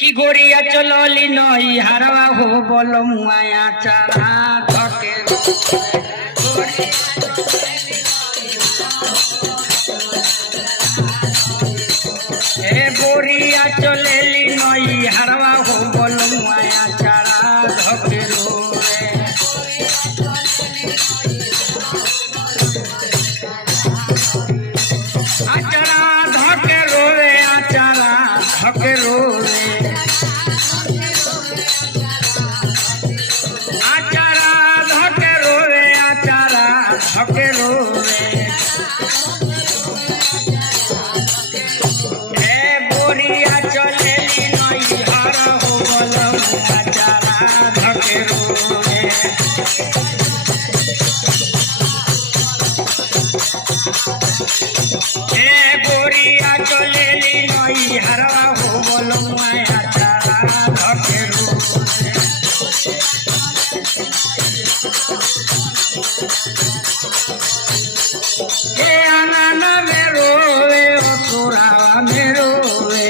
कि गोरिया चलोली नई हरवा हो बोलो मुआया चारा धके ए गोरिया चलेली नई हरवा हो बोलो मुआया चारा धके रोए आचारा धके रोए आचारा धके रोए धके रोए ए गोरिया चलेली नई हर हो बोलो आचारा धके रोए ए गोरिया चलेली नई हरवा हो बोलो आचारा धके रोए आंगना में रोवे असुरावा में रोवे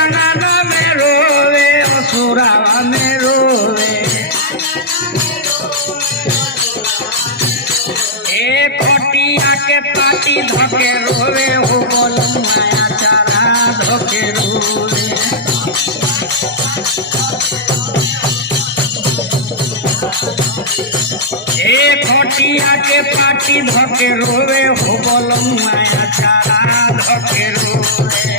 आंगना में रोवे असुरावा में रोवे खटिया के पाटी धके रोवे हो बोलो माया चारा धके रोवे खटिया के पाटी धके रोवे हो बोलो माया चारा धके रोवे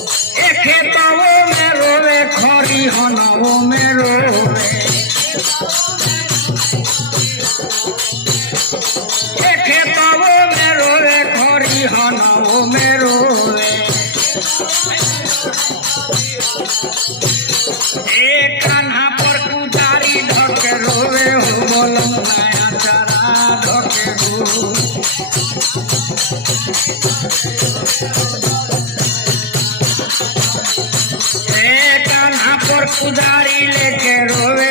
खेतवो में रोवे खरी हनवो में रोवे खेतवो में रोवे खरी हनवो में रोवे कान्हा पर कुदारी धके रोवे हो बोलो माया चारा धके रोवे कान्हा पर कुदारी लेके रोवे